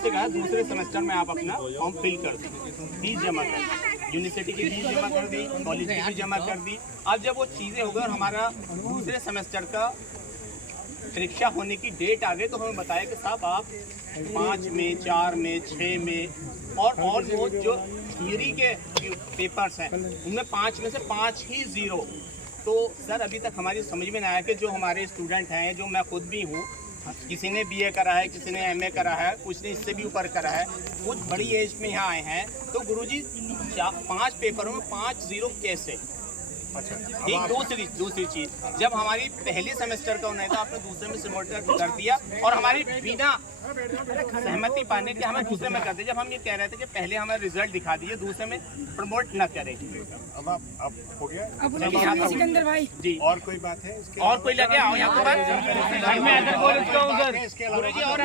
से कहा दूसरे सेमेस्टर में आप अपना फॉर्म फिल कर सकते, फीस जमा कर दी, यूनिवर्सिटी की फीस जमा कर दी, कॉलेज की फीस जमा कर दी। अब जब वो चीज़ें हो गई और हमारा दूसरे सेमेस्टर का परीक्षा होने की डेट आ गई तो हमें बताया कि साहब आप 5 में, 4 में, 6 में और वो जो थियरी के पेपर्स हैं उनमें 5 में से 5 ही 0। तो सर अभी तक हमारी समझ में नहीं आया कि जो हमारे स्टूडेंट हैं, जो मैं खुद भी हूँ, किसी ने बीए करा है, किसी ने एमए करा है, कुछ ने इससे भी ऊपर करा है, कुछ बड़ी एज में यहाँ आए हैं, तो गुरुजी 5 पेपरों में 5 0 कैसे? अच्छा, एक दूसरी चीज, जब हमारी पहले सेमेस्टर का होना था आपने दूसरे में सिमोल्टर कर दिया और हमारी बिना सहमति पाने के हमें दूसरे में कर दिया। जब हम ये कह रहे थे कि पहले हमें रिजल्ट दिखा दीजिए, दूसरे में प्रमोट न करें। अब हो गया सिकंदर भाई जी। और कोई बात है इसके? और कोई लगे आओ यहाँ पर घर में अगर बोल इसके अलावा जी और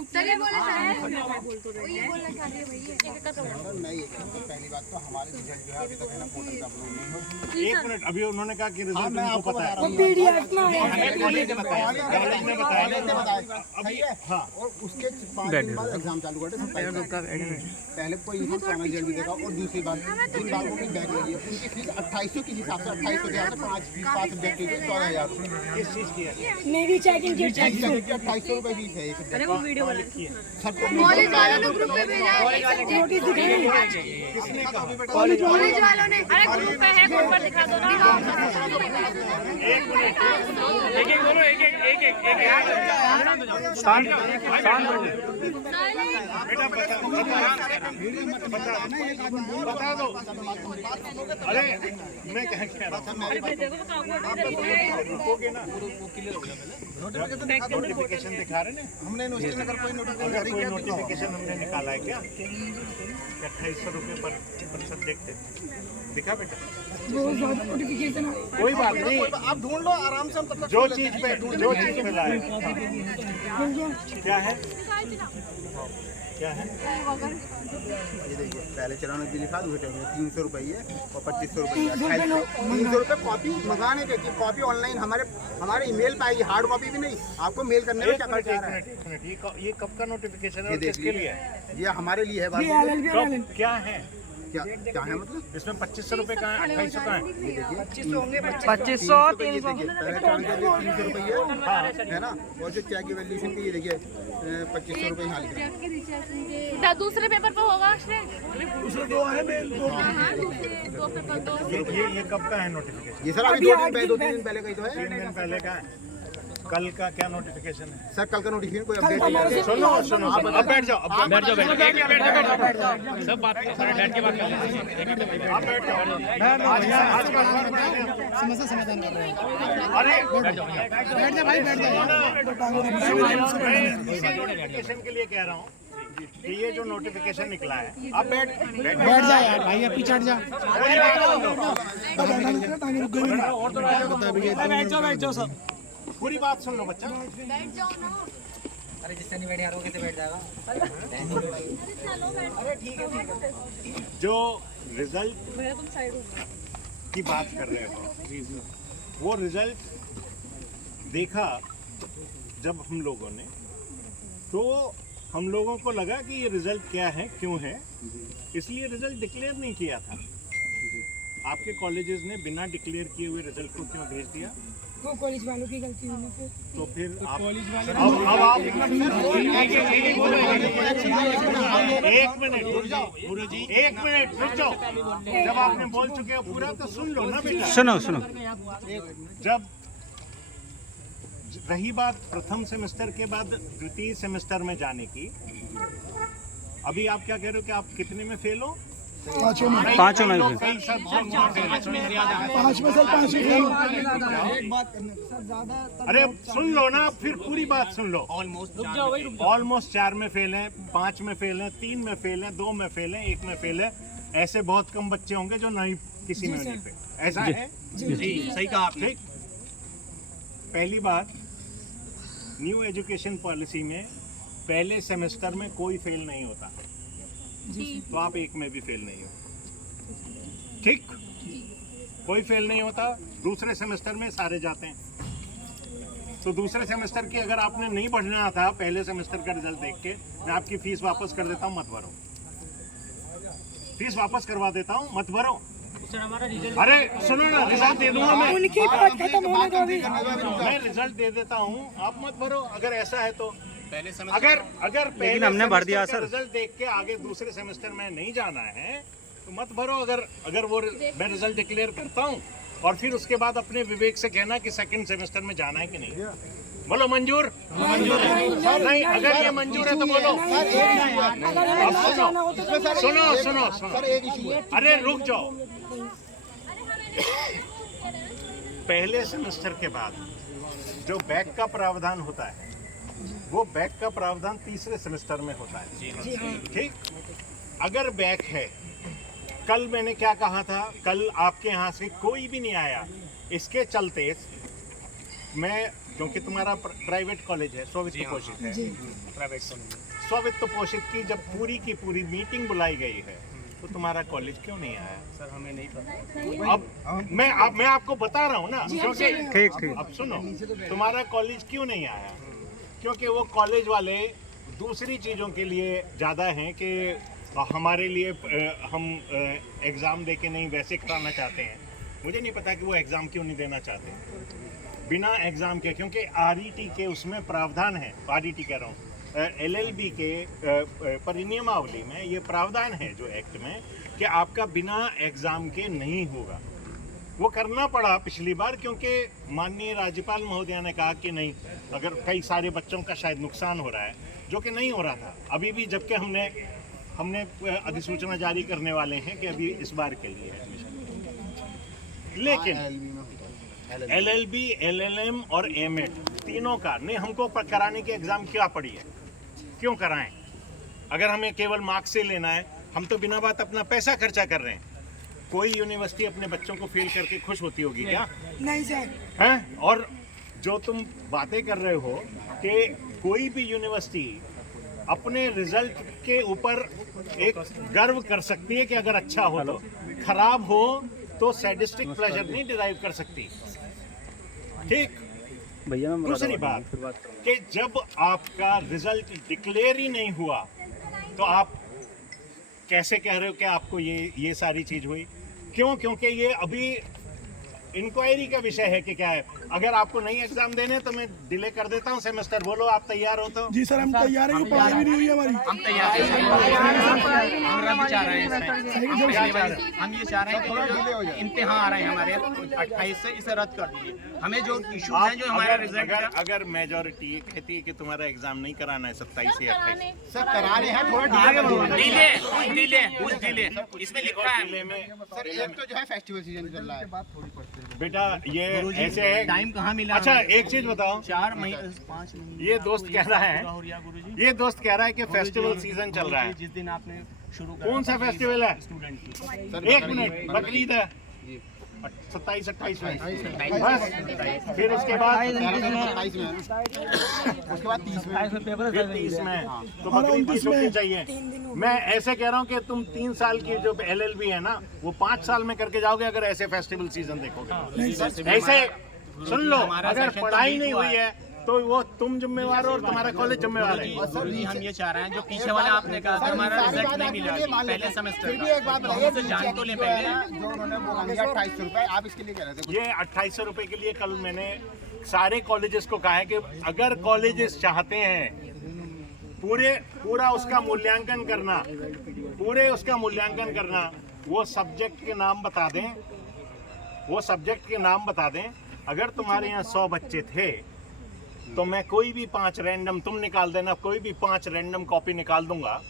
उत्तर ही बोले ये बोलना चाहती है भैया। मैं ये कहता हूँ, पहली बात तो हमारे रिजल्ट जो है अभी तक है ना पोर्टल पे अपलोड नहीं हो। एक मिनट, अभी उन्होंने कहा कि रिजल्ट मैं उनको आपको पता है। बता रहा हूँ, पीडीएफ में है। हमें कॉलेज में बताया, कॉलेज में बताया अभी है। हाँ, और उसके 5 दिन बाद एग्जाम चालू करते हैं। पहले कोई इंसान फाइनल रिजल्ट भी देगा और दूसरी बात जिन बालों की बैक लगी है उनकी फीस 2800 के हिसाब से 2800 के 5 सब्जेक्ट के 14,000 रुपये। किस चीज़ की है? मेरी चेकिंग की 2800 रुपये फीस है एक। अरे वो वीडियो बना कॉलेज वालों ने ग्रुप में भेजा है, नोटिस दिखाई किसने कहा? कॉलेज वालों ने। अरे ग्रुप पे है, ग्रुप पर दिखा दो ना। एक मिनट, एक बोलो, बेटा बता दो। अरे मैं क्या कह रहा हूँ, रुकोगे ना? नोटिफिकेशन दिखा रहे ना, हमने यूनिवर्सिटी में कोई अगर कोई नोटिफिकेशन हमने निकाला है क्या? 2800 रुपये पर सब्जेक्ट है, दिखा बेटा? नोटिफिकेशन कोई बात नहीं, आप ढूंढ लो आराम से। हम तब तक जो चीज पे लाए। क्या है? क्या है? ये देखिए पहले चरण में भी लिखा दूसरे चरण में 300 रुपये और 2500 रुपये 300 रुपये कॉपी मंगाने के। कॉपी ऑनलाइन हमारे ईमेल पे आएगी, हार्ड कॉपी भी नहीं। आपको मेल करने में क्या खर्च आ रहा है? ये कब का नोटिफिकेशन है और किसके लिए है? ये हमारे लिए है। कब क्या है? क्या है मतलब? इसमें 2500 रुपये का है, 2800 का है? ये देखिए 2500 ये देखिए पहले चरण के लिए 300 रुपये है ना। और जो चेक इवैल्यूएशन की ये देखिए 2500 रुपये यहाँ लिखे हैं। दूसरे पेपर पे होगा ये कब का है नोटिफिकेशन? ये सर अभी 2 दिन पहले कहीं तो है। 3 दिन पहले का है। कल का क्या नोटिफिकेशन है? सर कल का नोटिफिकेशन कोई अपडेट नहीं है। सुनो, अब बैठ जाओ, सब बात बैठ के बात कर लेंगे। आप बैठ जाओ। समस्या समाधान कर रहे हैं। अरे बैठ जा भाई, बैठ जा। नोटिफिकेशन के लिए कह रहा हूँ कि ये जो नोटिफिकेशन निकला है, आप बैठ जा यार भाई, अब पीछे हट जा। बैठ जाओ सब। पूरी बात सुन लो बच्चा। बैठ जाओ ना। अरे जिससे नहीं बैठे यार वो कैसे बैठ जाएगा? अरे ठीक है। जो रिजल्ट की बात कर रहे हो, वो रिजल्ट देखा जब हम लोगों ने, तो हम लोगों को लगा कि ये रिजल्ट क्या है, क्यों है, इसलिए रिजल्ट डिक्लेयर नहीं किया था। आपके कॉलेजेस ने बिना डिक्लेयर किए हुए रिजल्ट को क्यों भेज दिया? वो कॉलेज वालों की गलती हुई ना फिर। तो फिर आप कॉलेज वाले अब आप एक मिनट गुरुजी, एक मिनट रुक जाओ। जब आपने बोल चुके हो पूरा तो सुन लो ना बेटा। सुनो जब रही बात प्रथम सेमेस्टर के बाद द्वितीय सेमेस्टर में जाने की, अभी आप क्या कह रहे हो कि आप कितने में फेल हो? 5 में। कई सब 5 में एक बात करने सर ज्यादा। अरे सुन लो ना, फिर पूरी बात सुन लो। ऑलमोस्ट 4 में फेल हैं, 5 में फेल हैं, 3 में फेल हैं, 2 में फेल हैं, 1 में फेल है। ऐसे बहुत कम बच्चे होंगे जो नहीं किसी में नहीं फेल। ऐसा है? जी सही कहा आपने। ठीक। पहली बात, न्यू एजुकेशन पॉलिसी में पहले सेमेस्टर में कोई फेल नहीं होता, तो आप 1 में भी फेल नहीं हो। ठीक, कोई फेल नहीं होता। दूसरे सेमेस्टर में सारे जाते हैं। तो दूसरे सेमेस्टर की अगर आपने नहीं पढ़ना था पहले सेमेस्टर का रिजल्ट देख के, मैं आपकी फीस वापस कर देता हूँ, मत भरो। फीस वापस करवा देता हूँ, मत भरो। अरे सुनो ना, रिजल्ट दे दूंगा मैं। उनकी बात खत्म होने दो अभी। मैं रिजल्ट दे देता हूँ, आप मत भरो अगर ऐसा है तो। पहले सेमेस्टर अगर लेकिन हमने भर दिया सर। रिजल्ट देख के आगे दूसरे सेमेस्टर में नहीं जाना है तो मत भरो। अगर वो मैं रिजल्ट डिक्लेयर करता हूँ और फिर उसके बाद अपने विवेक से कहना कि सेकंड सेमेस्टर में जाना है कि नहीं। बोलो मंजूर? मंजूर नहीं, अगर ये मंजूर है तो बोलो। अब सुनो सुनो सुनो, अरे रुक जाओ। पहले सेमेस्टर के बाद जो बैक का प्रावधान होता है वो बैक का प्रावधान तीसरे सेमेस्टर में होता है। ठीक, अगर बैक है, कल मैंने क्या कहा था, कल आपके यहाँ से कोई भी नहीं आया, इसके चलते मैं, क्योंकि तुम्हारा प्राइवेट कॉलेज है, स्ववित्त पोषित है, स्ववित्त पोषित की जब पूरी की पूरी मीटिंग बुलाई गई है तो तुम्हारा कॉलेज क्यों नहीं आया? सर हमें नहीं पता। अब मैं आपको बता रहा हूँ ना, क्योंकि ठीक। अब सुनो, तुम्हारा कॉलेज क्यों नहीं आया? क्योंकि वो कॉलेज वाले दूसरी चीज़ों के लिए ज़्यादा हैं कि हमारे लिए हम एग्ज़ाम दे के नहीं वैसे कराना चाहते हैं। मुझे नहीं पता कि वो एग्ज़ाम क्यों नहीं देना चाहते बिना एग्ज़ाम के, क्योंकि आरईटी के उसमें प्रावधान है, आरईटी कह रहा हूँ, एलएलबी के परिनियमावली में ये प्रावधान है जो एक्ट में कि आपका बिना एग्ज़ाम के नहीं होगा। वो करना पड़ा पिछली बार क्योंकि माननीय राज्यपाल महोदया ने कहा कि नहीं, अगर कई सारे बच्चों का शायद नुकसान हो रहा है, जो कि नहीं हो रहा था अभी भी, जबकि हमने अधिसूचना जारी करने वाले हैं कि अभी इस बार के लिए एडमिशन। लेकिन एलएलबी, एलएलएम और एमएड तीनों का नहीं, हमको कराने की एग्ज़ाम क्या पड़ी है? क्यों कराएं? अगर हमें केवल मार्क्स से लेना है, हम तो बिना बात अपना पैसा खर्चा कर रहे हैं। कोई यूनिवर्सिटी अपने बच्चों को फेल करके खुश होती होगी क्या? नहीं सर। हैं? और जो तुम बातें कर रहे हो कि कोई भी यूनिवर्सिटी अपने रिजल्ट के ऊपर एक गर्व कर सकती है कि अगर अच्छा हो तो, खराब हो तो सैडिस्टिक प्लेजर नहीं डिराइव कर सकती। ठीक, भैया दूसरी बात कि जब आपका रिजल्ट डिक्लेयर ही नहीं हुआ तो आप कैसे कह रहे हो कि आपको ये सारी चीज हुई? क्यों? क्योंकि ये अभी इंक्वायरी का विषय है कि क्या है। अगर आपको नई एग्जाम देने तो मैं डिले कर देता हूँ सेमेस्टर। बोलो आप तैयार हो तो? जी सर, हम तैयार हैं, पढ़ाई भी नहीं हुई हमारी। हम तैयार हैं, हम चाह रहे हैं, हम ये चाह रहे हैं कि जो इम्तिहान आ रहे हैं हमारे 28 से, इसे रद्द कर दीजिए। हमें जो इशू है, जो हमारा रिजल्ट, अगर मेजोरिटी ये कहती है कि तुम्हारा एग्जाम नहीं कराना है 27 से 28, सर कराने हैं, थोड़ा डिले इसमें लिखा है। सर एक तो जो है फेस्टिवल सीजन चल रहा है, बेटा ये ऐसे है। टाइम कहाँ मिला? अच्छा एक चीज बताओ, 4 महीने 5 महीने ये दोस्त कह रहा है, ये दोस्त कह रहा है कि फेस्टिवल सीजन चल रहा है। जिस दिन आपने शुरू कौन सा फेस्टिवल है? स्टूडेंट की, एक मिनट, बकरीद है 27-28 में, बस। फिर उसके बाद 27 में, उसके बाद 30 में, फिर 30 में, तो बकरीद की छुट्टी चाहिए। मैं ऐसे कह रहा हूँ कि तुम 3 साल की जो एलएलबी है ना, वो 5 साल में करके जाओगे अगर ऐसे फेस्टिवल सीजन देखोगे। ऐसे सुन लो, अगर पढ़ाई नहीं हुई है तो वो तुम जिम्मेवार हो और तुम्हारा कॉलेज जिम्मेवार है। सर जी हम ये चाह रहे हैं, जो पीछे वाले आपने कहा कि हमारा रिजल्ट नहीं मिला पहले सेमेस्टर फिर भी एक बात का, बताइए, हमसे जान तो ले पहले। जो उन्होंने वो मांगा 2800 रुपए, आप इसके लिए कह रहे थे? ये 2800 रुपए के लिए कल मैंने सारे कॉलेजेस को कहा है कि अगर कॉलेजेस चाहते हैं पूरा उसका मूल्यांकन करना, वो सब्जेक्ट के नाम बता दें। अगर तुम्हारे यहाँ 100 बच्चे थे तो मैं कोई भी 5 रैंडम, तुम निकाल देना, कोई भी 5 रैंडम कॉपी निकाल दूंगा,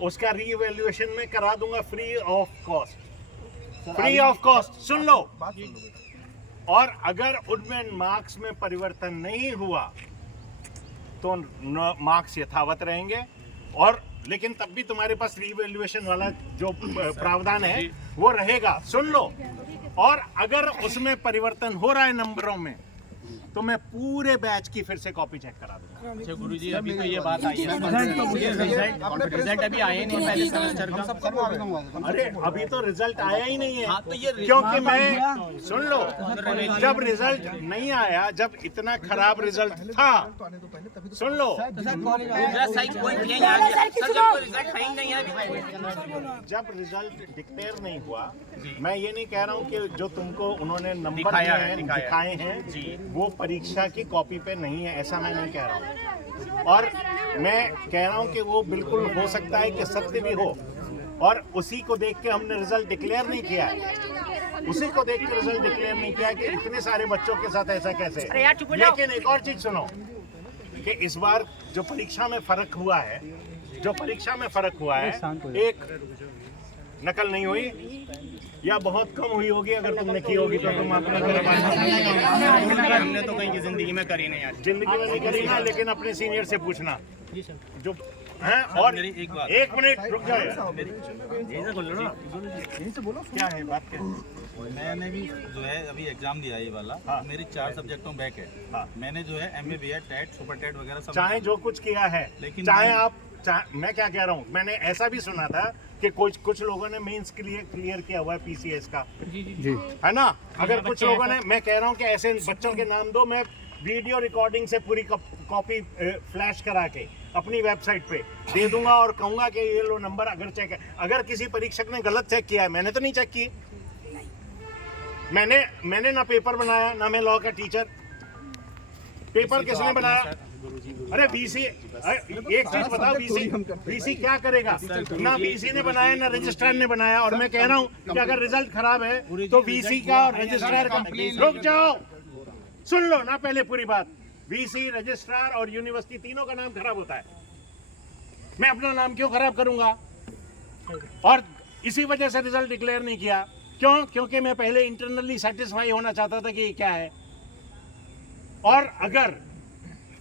उसका रीवैल्यूएशन में करा दूंगा फ्री ऑफ कॉस्ट। सुन लो, और अगर उनमें मार्क्स में परिवर्तन नहीं हुआ तो मार्क्स यथावत रहेंगे, और लेकिन तब भी तुम्हारे पास रीवैल्यूएशन वाला जो प्रावधान है वो रहेगा। सुन लो, और अगर उसमें परिवर्तन हो रहा है नंबरों में तो मैं पूरे बैच की फिर से कॉपी चेक करा दूंगा। अच्छा गुरुजी, अभी तो ये बात आई है, रिजल्ट अभी आए नहीं पहले सेमेस्टर का। अरे अभी तो रिजल्ट आया ही नहीं है। हाँ, तो ये क्योंकि मैं सुन लो, जब रिजल्ट नहीं आया, जब इतना खराब रिजल्ट था, सुन लो, जब रिजल्ट डिक्लेयर नहीं हुआ, मैं ये नहीं कह रहा हूँ कि जो तुमको उन्होंने नंबर दिखाए हैं वो परीक्षा की कॉपी पे नहीं है, ऐसा मैं नहीं कह रहा हूँ। और मैं कह रहा हूँ कि वो बिल्कुल हो सकता है कि सत्य भी हो, और उसी को देख के हमने रिजल्ट डिक्लेयर नहीं किया है। उसी को देख के रिजल्ट डिक्लेयर नहीं किया कि इतने सारे बच्चों के साथ ऐसा कैसे। लेकिन एक और चीज सुनो कि इस बार जो परीक्षा में फर्क हुआ है, एक नकल नहीं हुई या बहुत कम हुई होगी, अगर तुमने की होगी तो तुम अपना हमने तो कहीं की जिंदगी में करी नहीं यार, जिंदगी में नहीं करी ना, लेकिन अपने सीनियर से पूछना जो हैं। और एक मिनट रुक जाओ यार, क्या है बात, क्या मैंने भी जो है अभी एग्जाम दिया ये वाला। हाँ। मेरी 4 सब्जेक्टों में बैक है। हाँ। मैंने जो है MA BA TET super TET वगैरह सब चाहे जो कुछ किया है, लेकिन चाहे आप मैं क्या कह रहा हूँ, मैंने ऐसा भी सुना था कि कुछ लोगों ने मेंस क्लियर किया हुआ है PCS का, है ना। अगर कुछ लोगों ने, मैं कह रहा हूँ कि ऐसे बच्चों के नाम दो, मैं वीडियो रिकॉर्डिंग से पूरी कॉपी फ्लैश करा के अपनी वेबसाइट पे दे दूंगा और कहूंगा कि ये लो नंबर अगर चेक है। अगर किसी परीक्षक ने गलत चेक किया है, मैंने तो नहीं चेक की, मैंने ना पेपर बनाया, ना मैं लॉ का टीचर। पेपर किसने बनाया? अरे VC, एक चीज बताओ, VC क्या करेगा? ना VC ने बनाया ना रजिस्ट्रार ने बनाया। और मैं कह रहा हूँ कि अगर रिजल्ट खराब है तो VC का और रजिस्ट्रार का, रुक जाओ, सुन लो ना पहले पूरी बात। VC, रजिस्ट्रार और यूनिवर्सिटी तीनों का नाम खराब होता है। मैं अपना नाम क्यों खराब करूंगा? और इसी वजह से रिजल्ट डिक्लेयर नहीं किया। क्यों? क्योंकि मैं पहले इंटरनली सेटिस्फाई होना चाहता था कि ये क्या है। और अगर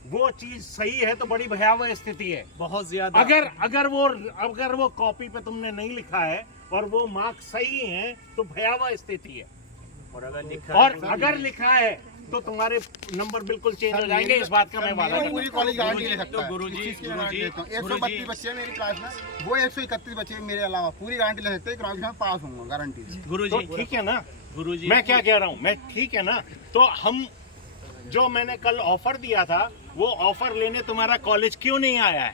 वो चीज सही है तो बड़ी भयावह स्थिति है, बहुत ज्यादा। अगर वो कॉपी पे तुमने नहीं लिखा है और वो मार्क्स सही हैं तो भयावह स्थिति है। और अगर लिखा है तो तुम्हारे नंबर बिल्कुल चेंज हो जाएंगे। इस बात का मैं वादा करता हूं। पूरी कॉलेज गारंटी ले सकता है। गुरुजी 132 बच्चे हैं मेरी क्लास में, वो 131 बच्चे मेरे अलावा पूरी गारंटी ले सकते हैं कि मैं पास होऊंगा, गारंटी। तो ठीक है ना गुरुजी, मैं क्या कह रहा हूँ, मैं ठीक है ना। तो हम जो मैंने कल ऑफर दिया था, वो ऑफर लेने तुम्हारा कॉलेज क्यों नहीं आया है?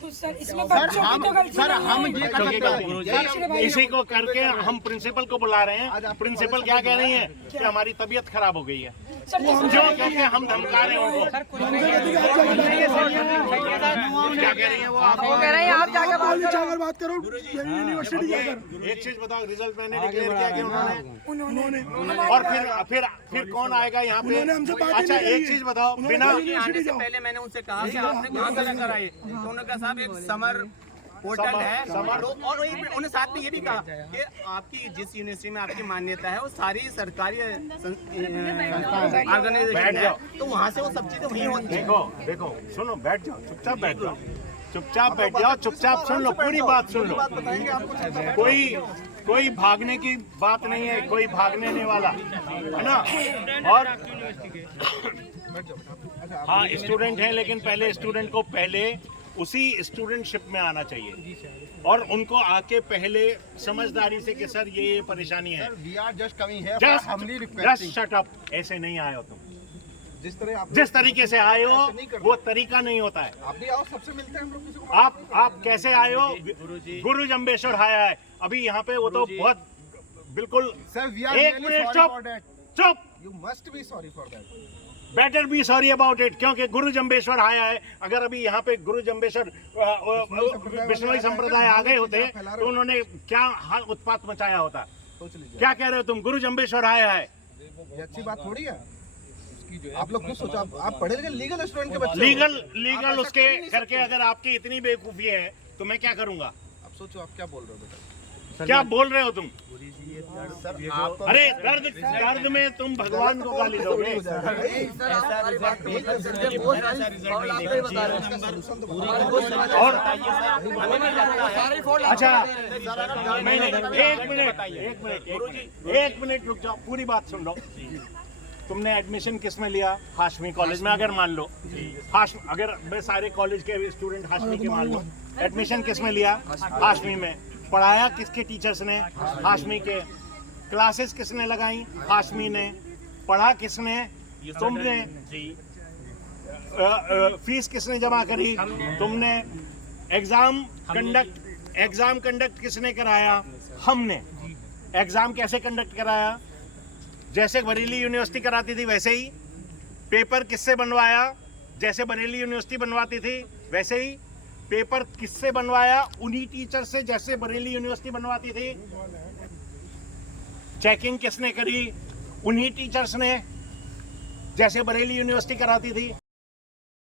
तो सर इसमें हम ये कर सकते हैं, इसी को करके हम प्रिंसिपल को बुला रहे हैं। प्रिंसिपल क्या कह रही है कि हमारी तबीयत खराब हो गई है, जो क्योंकि हम धमका रहे हैं उनको। क्या कह रही है वो? आप कह रहे हैं आप जाकर बात करो यूनिवर्सिटी जाकर। एक चीज बताओ, रिजल्ट मैंने डिक्लेयर किया कि उन्होंने और फिर कौन आएगा यहाँ पे? अच्छा एक चीज बताओ, बिना आने से पहले मैंने उनसे कहा कि आपने कहाँ गलत कराई, तो उन्होंने कहा साहब एक समर पोर्टल है, तो और उन्होंने साथ में ये भी कहा कि आपकी जिस यूनिवर्सिटी में आपकी मान्यता है वो सारी सरकारी ऑर्गेनाइजेशन है, तो वहाँ से वो सब चीजें वहीं होती है। देखो सुनो, बैठ जाओ, चुपचाप बैठ जाओ, चुपचाप सुन लो, पूरी बात सुन लो। कोई भागने की बात नहीं है, कोई भागने नहीं वाला है ना। और हाँ स्टूडेंट है, लेकिन पहले स्टूडेंट को पहले उसी स्टूडेंटशिप में आना चाहिए और उनको आके पहले समझदारी से कि सर ये परेशानी है। जस्ट शट अप, ऐसे नहीं आए हो तुम। जिस तरीके से आए हो वो तरीका नहीं होता है। आप भी आओ, सबसे मिलते हैं हम लोग। किसी को आप कैसे आए हो? गुरु जम्बेश्वर आया है अभी यहाँ पे, वो तो बहुत बिल्कुल। एक मिनट चुप। You must be sorry for that. Better be sorry about it, क्योंकि गुरु जम्बेश्वर आया है। अगर अभी यहाँ पे गुरु जम्बेश्वर बिश्नोई संप्रदाय आ गए होते तो उन्होंने क्या हाल उत्पात मचाया होता। क्या कह रहे हो तुम? गुरु जम्बेश्वर आया है, ये अच्छी बात थोड़ी है। आप लोग खुद सोचो, आप पढ़े लिखे लीगल स्टूडेंट के बच्चे, लीगल उसके करके अगर आपकी इतनी बेवकूफी है तो मैं क्या करूंगा? आप सोचो, आप क्या बोल रहे हो बेटा? क्या बोल रहे हो तुम? सर आप अरे दर्द में तुम भगवान को गाली दोगे? और अच्छा एक मिनट रुक जाओ, पूरी बात सुन लो। तुमने एडमिशन किस में लिया? हाशमी कॉलेज में। अगर मान लो अगर मैं सारे कॉलेज के स्टूडेंट हाशमी के मान लो, एडमिशन किस में लिया? हाशमी में। पढ़ाया किसके टीचर्स ने? हाशमी के। क्लासेस किसने लगाई? हाशमी ने। पढ़ा किसने? तुमने। फीस किसने जमा करी? तुमने। एग्जाम कंडक्ट किसने कराया? हमने। एग्जाम कैसे कंडक्ट कराया? जैसे बरेली यूनिवर्सिटी कराती थी वैसे ही। पेपर किससे बनवाया? जैसे बरेली यूनिवर्सिटी बनवाती थी वैसे ही। पेपर किससे बनवाया? उन्हीं टीचर से जैसे बरेली यूनिवर्सिटी बनवाती थी। चेकिंग किसने करी? उन्हीं टीचर्स ने, जैसे बरेली यूनिवर्सिटी कराती थी।